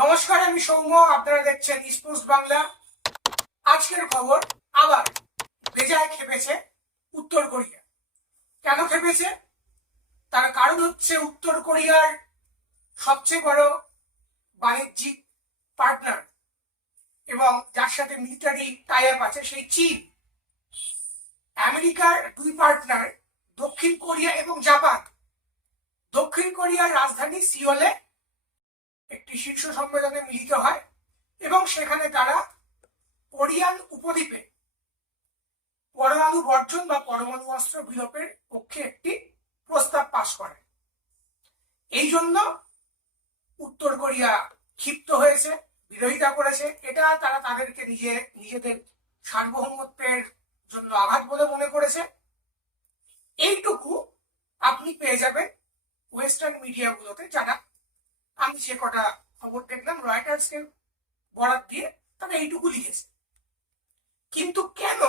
নমস্কার, আমি সৌম্য, আপনারা দেখছেন স্পোর্টস বাংলা আজকের খবর আবার বেজায় খেপেছে উত্তর কোরিয়া। কেন খেপেছে? তার কারণ হচ্ছে উত্তর কোরিয়ার সবচেয়ে বড় বাণিজ্যিক পার্টনার এবং যার সাথে মিলিটারি টাই আপ আছে সেই চীন। আমেরিকার দুই পার্টনার দক্ষিণ কোরিয়া এবং জাপান। দক্ষিণ কোরিয়ার রাজধানী সিওলে একটি শীর্ষ সম্মেলনে মিলিত হয় এবং সেখানে তারা কোরিয়ান উপদ্বীপে পরমাণু বর্জন বা পরমাণু অস্ত্র বিলোপের পক্ষে একটি প্রস্তাব পাশ করে। এই জন্য উত্তর কোরিয়া ক্ষিপ্ত হয়েছে, বিরোধিতা করেছে। এটা তারা তাদেরকে নিজে, নিজেদের সার্বভৌমত্বের জন্য আঘাত বলে মনে করেছে। এইটুকু আপনি পেয়ে যাবেন ওয়েস্টার্ন মিডিয়াগুলোতে যারা আমি সে কটা খবর দেখলাম রয়টার্সকে বরাদ দিয়ে তারা এইটুকু লিখেছে। কিন্তু কেন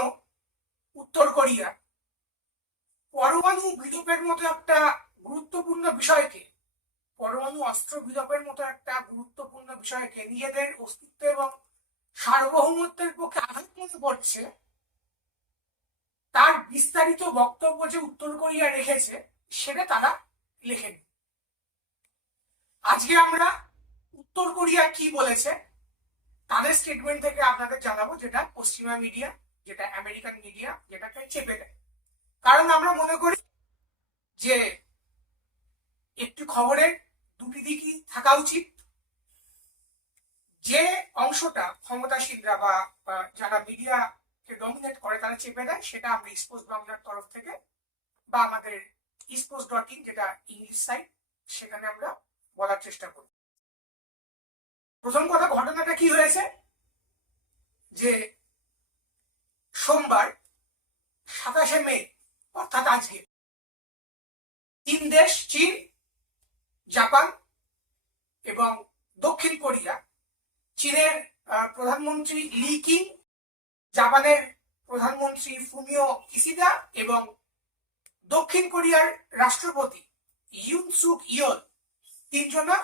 উত্তর কোরিয়া পরমাণু বিলোপের মতো একটা গুরুত্বপূর্ণ বিষয়কে, পরমাণু অস্ত্র বিলোপের মতো একটা গুরুত্বপূর্ণ বিষয়কে নিজেদের অস্তিত্ব এবং সার্বভৌমত্বের পক্ষে আঘাত মনে পড়ছে তার বিস্তারিত বক্তব্য যে উত্তর কোরিয়া রেখেছে, সেটা তারা লেখেনি। আজকে আমরা উত্তর কোরিয়া কি বলেছে, তাদের স্টেটমেন্ট থেকে আপনাদের জানাব যেটা পশ্চিমা মিডিয়া যেটা আমেরিকান মিডিয়া যেটাকে চেপে দেয়। কারণ আমরা মনে করি যে একটি খবরের দুটি দিকই থাকা উচিত। যে অংশটা ক্ষমতাসীনরা বা যারা মিডিয়াকে ডমিনেট করে তারা চেপে দেয়, সেটা আমরা স্পোর্টস বাংলার তরফ থেকে বা আমাদের স্পোর্টস ডট ইন যেটা ইংলিশ সাইট সেখানে আমরা বলার চেষ্টা করি প্রথম কথা, ঘটনাটা কি হয়েছে? যে সোমবার সাতাশে মে, অর্থাৎ আজকে, তিন দেশ, চীন, জাপান এবং দক্ষিণ কোরিয়া, চীনের প্রধানমন্ত্রী লি কিং, জাপানের প্রধানমন্ত্রী ফুমিও কিসিদা এবং দক্ষিণ কোরিয়ার রাষ্ট্রপতি ইউন সুক ইয়ল তিনজনা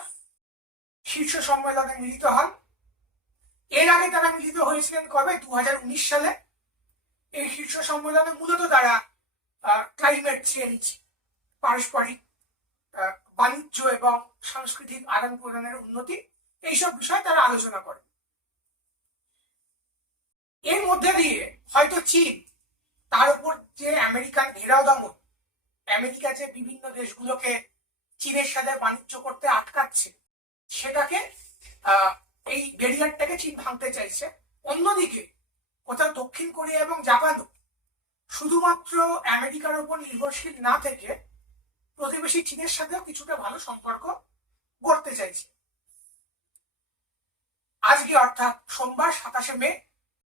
শীর্ষ সম্মেলনে মিলিত হন। এর আগে তারা মিলিত হয়েছিলেন কবে? দু হাজার উনিশ সালে। এই শীর্ষ সম্মেলনে মূলত তারা ক্লাইমেট চেঞ্জ পারস্পরিক বাণিজ্য এবং সাংস্কৃতিক আদান প্রদানের উন্নতি, এইসব বিষয়ে তারা আলোচনা করে এর মধ্যে দিয়ে হয়তো চীন, তার উপর যে আমেরিকান ঘেরাও দমন, আমেরিকা যে বিভিন্ন দেশগুলোকে চীনের সাথে বাণিজ্য করতে আটকাচ্ছে। সেটাকে এই ব্যারিয়ারটাকে চীন ভাঙতে চাইছে। অন্যদিকে কোথাও দক্ষিণ কোরিয়া এবং জাপানও। শুধুমাত্র আমেরিকার উপর নির্ভরশীল না থেকে প্রতিবেশী চীনের সাথেও কিছুটা ভালো সম্পর্ক গড়তে চাইছে। আজকে অর্থাৎ সোমবার সাতাশে মে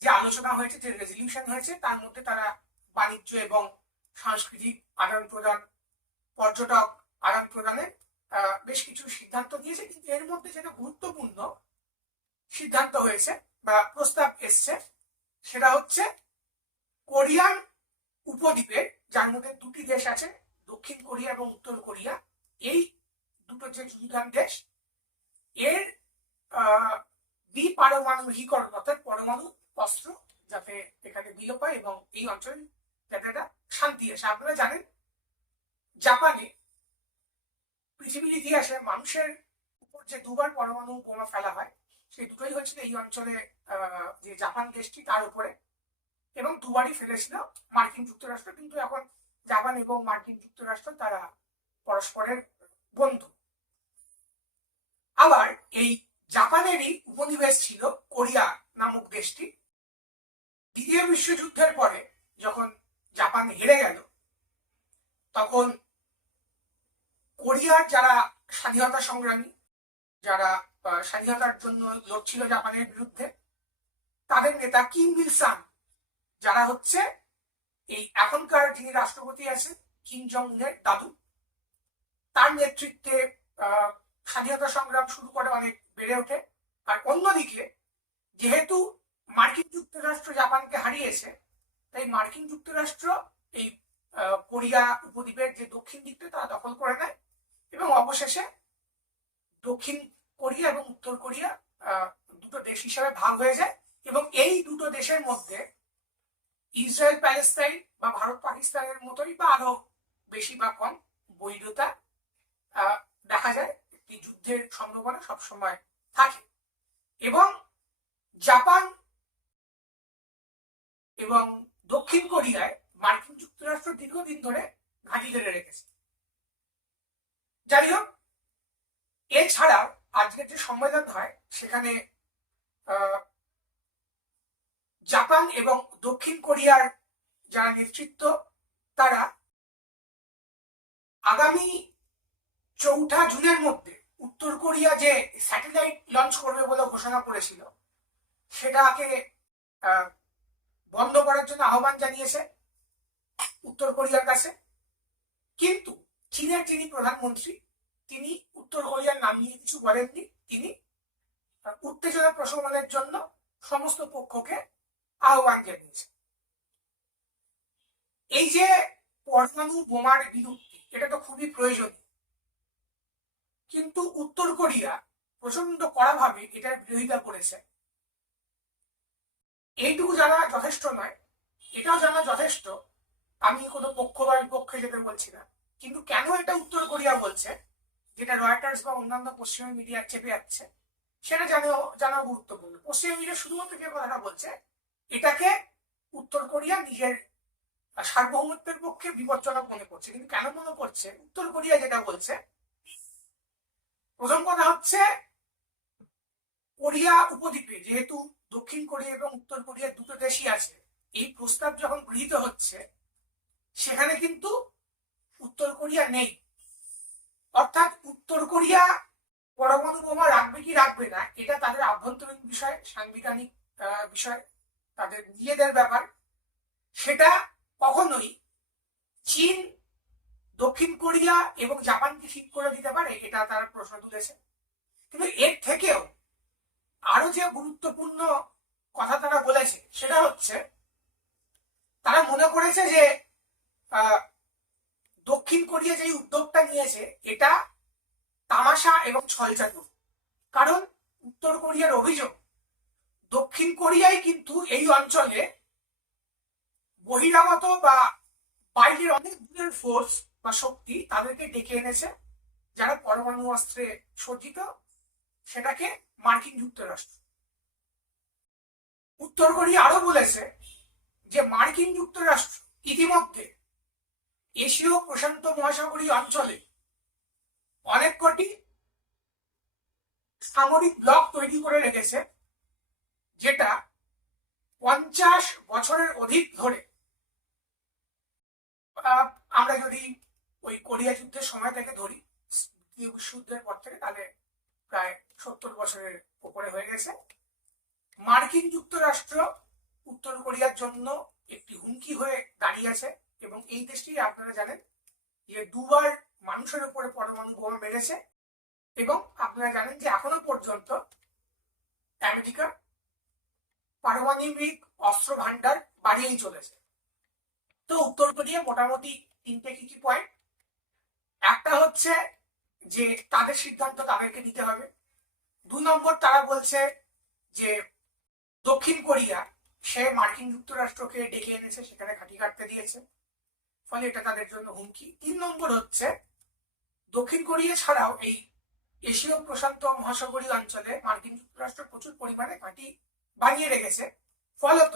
যে আলোচনা হয়েছে, যে রেজলিউশন হয়েছে, তার মধ্যে তারা বাণিজ্য এবং সাংস্কৃতিক আদান প্রদান পর্যটক আদান প্রদানের বেশ কিছু সিদ্ধান্ত দিয়েছে কিন্তু এর মধ্যে যেটা গুরুত্বপূর্ণ সিদ্ধান্ত হয়েছে বা প্রস্তাব এসছে, সেটা হচ্ছে কোরিয়ান উপদ্বীপে, যার মধ্যে দুটি দেশ আছে, দক্ষিণ কোরিয়া এবং উত্তর কোরিয়া, এই দুটো যে যুগিকান দেশ, এর বিপারমাণবিকরণ অর্থাৎ পরমাণু অস্ত্র যাতে এখানে বিলোপ হয় এবং এই অঞ্চলে যাতে একটা শান্তি আসে। আপনারা জানেন, জাপানে পৃথিবীর ইতিহাসে মানুষের উপর যে দুবার পরমাণু বোমা ফেলা হয়, সেই দুটোই হয়েছিল এই অঞ্চলে যে জাপান দেশটি তার উপরে। এবং দুবারই ফেলেছিল মার্কিন যুক্তরাষ্ট্র, কিন্তু এখন জাপান এবং মার্কিন যুক্তরাষ্ট্র তারা পরস্পরের বন্ধু। আবার এই জাপানেরই উপনিবেশ ছিল কোরিয়া নামক দেশটি। দ্বিতীয় বিশ্বযুদ্ধের পরে যখন জাপান হেরে গেল, তখন কোরিয়ার যারা স্বাধীনতা সংগ্রামী, যারা স্বাধীনতার জন্য লড়ছিল জাপানের বিরুদ্ধে, তাদের নেতা কিম বিল সান, যারা হচ্ছে এই এখনকার যিনি রাষ্ট্রপতি আছেন, কিম জং উনের দাদু, তার নেতৃত্বে স্বাধীনতা সংগ্রাম শুরু করে অনেক বেড়ে ওঠে। আর অন্যদিকে, যেহেতু মার্কিন যুক্তরাষ্ট্র জাপানকে হারিয়েছে, তাই মার্কিন যুক্তরাষ্ট্র এই কোরিয়া উপদ্বীপের যে দক্ষিণ দিকটা, তারা দখল করে নেয়। এবং অবশেষে দক্ষিণ কোরিয়া এবং উত্তর কোরিয়া দুটো দেশ হিসেবে ভাগ হয়ে যায় এবং এই দুটো দেশের মধ্যে ইসরায়েল, প্যালেস্তাইন বা ভারত, পাকিস্তানের মতোই বা আরও বেশি বা কম বৈধতা দেখা যায় একটি যুদ্ধের সম্ভাবনা সবসময় থাকে। এবং জাপান এবং দক্ষিণ কোরিয়ায় মার্কিন যুক্তরাষ্ট্র দীর্ঘদিন ধরে ঘাঁটি ধরে রেখেছে। যাই হোক এছাড়াও আজকের যে সম্মেলন হয়, সেখানে জাপান এবং দক্ষিণ কোরিয়ার যারা নেতৃত্ব, তারা আগামী চৌঠা জুনের মধ্যে উত্তর কোরিয়া যে স্যাটেলাইট লঞ্চ করবে বলে ঘোষণা করেছিল, সেটাকে বন্ধ করার জন্য আহ্বান জানিয়েছে উত্তর কোরিয়ার কাছে। কিন্তু চীনের যিনি প্রধানমন্ত্রী, তিনি উত্তর কোরিয়ার নাম নিয়ে কিছু বলেননি। তিনি উত্তেজনা প্রশমনের জন্য সমস্ত পক্ষকে আহ্বান জানিয়েছে এই যে পরমাণু বোমার বিলুপ্তি, এটা তো খুবই প্রয়োজনীয়। কিন্তু উত্তর কোরিয়া প্রচণ্ড কড়াভাবে এটার বিরোধিতা করেছে। এইটুকু জানা যথেষ্ট নয়। এটাও জানা যথেষ্ট, আমি কোনো পক্ষ বা বিপক্ষে যেতে বলছি না। কিন্তু কেন এটা উত্তর কোরিয়া বলছে? যেটা রয়টার্স বা অন্যান্য পশ্চিমী মিডিয়া চেপে যাচ্ছে, সেটা জানাও জানা গুরুত্বপূর্ণ। পশ্চিমী মিডিয়া শুধুমাত্র যে কথাটা বলছে, এটাকে উত্তর কোরিয়া নিজের সার্বভৌমত্বের পক্ষে বিপজ্জনক মনে করছে। কিন্তু কেন মনে করছে? উত্তর কোরিয়া যেটা বলছে, প্রথম কথা হচ্ছে, কোরিয়া উপদ্বীপে, যেহেতু দক্ষিণ কোরিয়া এবং উত্তর কোরিয়া দুটো দেশই আছে, এই প্রস্তাব যখন গৃহীত হচ্ছে, সেখানে কিন্তু উত্তর কোরিয়া নেই। অর্থাৎ উত্তর কোরিয়া পরমাণু বোমা রাখবে কি রাখবে না এটা তাদের আভ্যন্তরীণ বিষয় সাংবিধানিক বিষয় তাদের নিজেদের ব্যাপার। সেটা কখনোই চীন দক্ষিণ কোরিয়া এবং জাপানকে ঠিক করে দিতে পারে এটা তারা প্রশ্ন তুলেছে। কিন্তু এর থেকেও আরও যে গুরুত্বপূর্ণ কথা তারা বলেছে সেটা হচ্ছে তারা মনে করেছে যে আহ, কোরিয়া যে উদ্যোগটা নিয়েছে, এটা তামাশা এবং ছলচাতুর কারণ উত্তর কোরিয়ার অভিযোগ, দক্ষিণ কোরিয়াই কিন্তু এই অঞ্চলে বহিরাগত বা বাইরের অনেক দূরের ফোর্স বা শক্তি তাদেরকে ডেকে এনেছে, যারা পরমাণু অস্ত্রে সজ্জিত, সেটাকে মার্কিন যুক্তরাষ্ট্র। উত্তর কোরিয়া আরও বলেছে যে মার্কিন যুক্তরাষ্ট্র ইতিমধ্যে এশীয় প্রশান্ত মহাসাগরীয় অঞ্চলে অনেক কটি সামরিক ব্লক তৈরি করে রেখেছে, যেটা পঞ্চাশ বছরের অধিক ধরে আমরা যদি ওই কোরিয়া যুদ্ধের সময় থেকে ধরি দ্বিতীয় বিশ্বযুদ্ধের পর থেকে তাহলে প্রায় সত্তর বছরের উপরে হয়ে গেছে। মার্কিন যুক্তরাষ্ট্র উত্তর কোরিয়ার জন্য একটি হুমকি হয়ে দাঁড়িয়ে আছে। এবং এই দেশটি আপনারা জানেন যে দুবার মানুষের উপরে পরমাণু বোমা মেরেছে এবং আপনারা জানেন যে এখনও পর্যন্ত আমেরিকা পারমাণবিক অস্ত্র ভান্ডার বাড়িয়েই চলেছে। তো উত্তর কোরিয়া মোটামুটি তিনটে কি কি পয়েন্ট একটা হচ্ছে যে তাদের সিদ্ধান্ত তাদেরকে নিতে হবে। দু নম্বর তারা বলছে যে দক্ষিণ কোরিয়া সে মার্কিন যুক্তরাষ্ট্রকে ডেকে এনেছে, সেখানে ঘাঁটি কাটতে দিয়েছে। ফলে এটা তাদের জন্য হুমকি। তিন নম্বর হচ্ছে, দক্ষিণ কোরিয়া ছাড়াও এই এশীয় প্রশান্ত মহাসাগরীয় অঞ্চলে মার্কিন যুক্তরাষ্ট্র প্রচুর পরিমাণে ঘাঁটি বানিয়ে রেখেছে। ফলত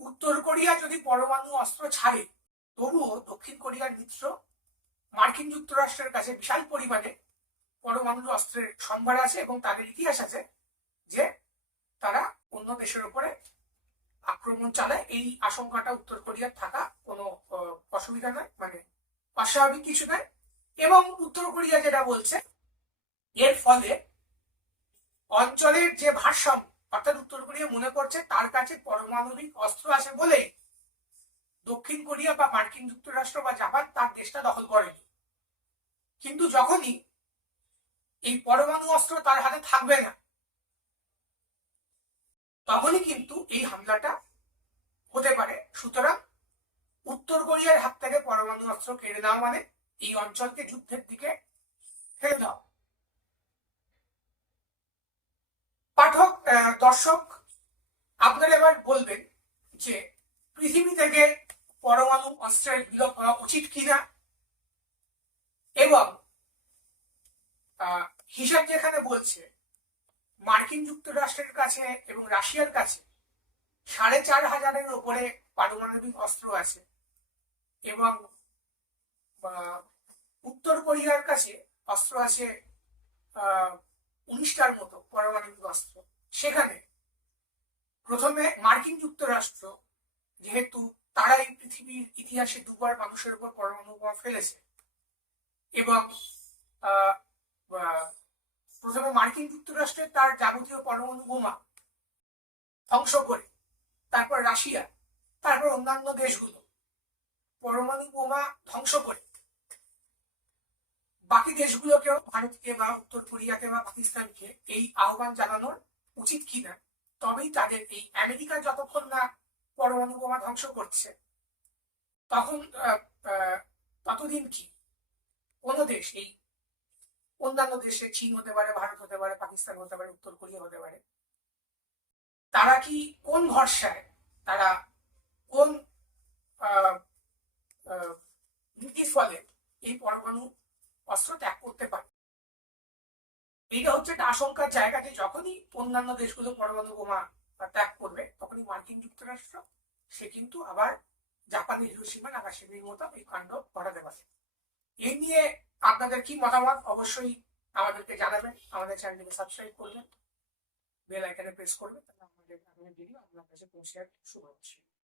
উত্তর কোরিয়া যদি পরমাণু অস্ত্র ছাড়ে, তবুও দক্ষিণ কোরিয়ার মিত্র মার্কিন যুক্তরাষ্ট্রের কাছে বিশাল পরিমাণে পরমাণু অস্ত্রের সম্ভার আছে এবং তাদের ইতিহাস আছে যে তারা অন্য দেশের উপরে আক্রমণ চালায়, এই আশঙ্কাটা উত্তর কোরিয়ার থাকা কোনো অসুবিধা নয় মানে অস্বাভাবিক কিছু নয়। এবং উত্তর কোরিয়া যেটা বলছে, এর ফলে অঞ্চলের যে ভারসাম্য, অর্থাৎ উত্তর কোরিয়া মনে করছে তার কাছে পারমাণবিক অস্ত্র আছে বলে দক্ষিণ কোরিয়া বা মার্কিন যুক্তরাষ্ট্র বা জাপান তার দেশটা দখল করেনি। কিন্তু যখনই এই পরমাণু অস্ত্র তার হাতে থাকবে না তখনই কিন্তু এই হামলাটা হতে পারে। সুতরাং উত্তর কোরিয়ার হাত থেকে পরমাণু অস্ত্র কেড়ে নেওয়া মানে এই অঞ্চলকে যুদ্ধের দিকে ফেলে দেওয়া। পাঠক দর্শক, আপনারা এবার বলবেন যে পৃথিবী থেকে পরমাণু অস্ত্রের বিলোপ হওয়া উচিত কিনা এবং হিসাব যেখানে বলছে মার্কিন যুক্তরাষ্ট্রের কাছে এবং রাশিয়ার কাছে সাড়ে চার হাজারের ওপরে পারমাণবিক অস্ত্র আছে এবং উত্তর কোরিয়ার কাছে অস্ত্র আছে উনিশটার মতো পারমাণবিক অস্ত্র। সেখানে প্রথমে মার্কিন যুক্তরাষ্ট্র, যেহেতু তারাই পৃথিবীর ইতিহাসে দুবার মানুষের উপর পরমাণু ফেলেছে এবং মার্কিন যুক্তরাষ্ট্রে তার যাবতীয় পরমাণু বোমা ধ্বংস করে, তারপর রাশিয়া, তারপর অন্যান্য দেশগুলো পরমাণু বোমা ধ্বংস করে। বাকি দেশগুলোকেও ভারতকে বা উত্তর কোরিয়াকে বা পাকিস্তানকে এই আহ্বান জানানোর উচিত কিনা, তবেই তাদের এই আমেরিকা যতক্ষণ না পরমাণু বোমা ধ্বংস করছে, তখন ততদিন কি কোনো দেশ এই অন্যান্য দেশে চীন হতে পারে, ভারত হতে পারে, পাকিস্তান হতে পারে, উত্তর কোরিয়া হতে পারে। তারা কি কোন ভরসায়, তারা কোন নীতির ফলে এই পরমাণু অস্ত্র ত্যাগ করতে পারে? এইটা হচ্ছে একটা আশঙ্কার জায়গা যে যখনই অন্যান্য দেশগুলো পরমাণু বোমা ত্যাগ করবে, তখনই মার্কিন যুক্তরাষ্ট্র, সে কিন্তু আবার জাপানের হিরোসীমা নাগাসাকির মতো এই কাণ্ড ঘটাতে পারে। এই নিয়ে আপনাদের কি মতামত? অবশ্যই আমাদেরকে জানাবেন। আমাদের চ্যানেলটিকে সাবস্ক্রাইব করবেন। বেল আইকনে প্রেস করবেন। তাহলে আমাদের ভিডিও আপনার কাছে পৌঁছে শুভ হচ্ছে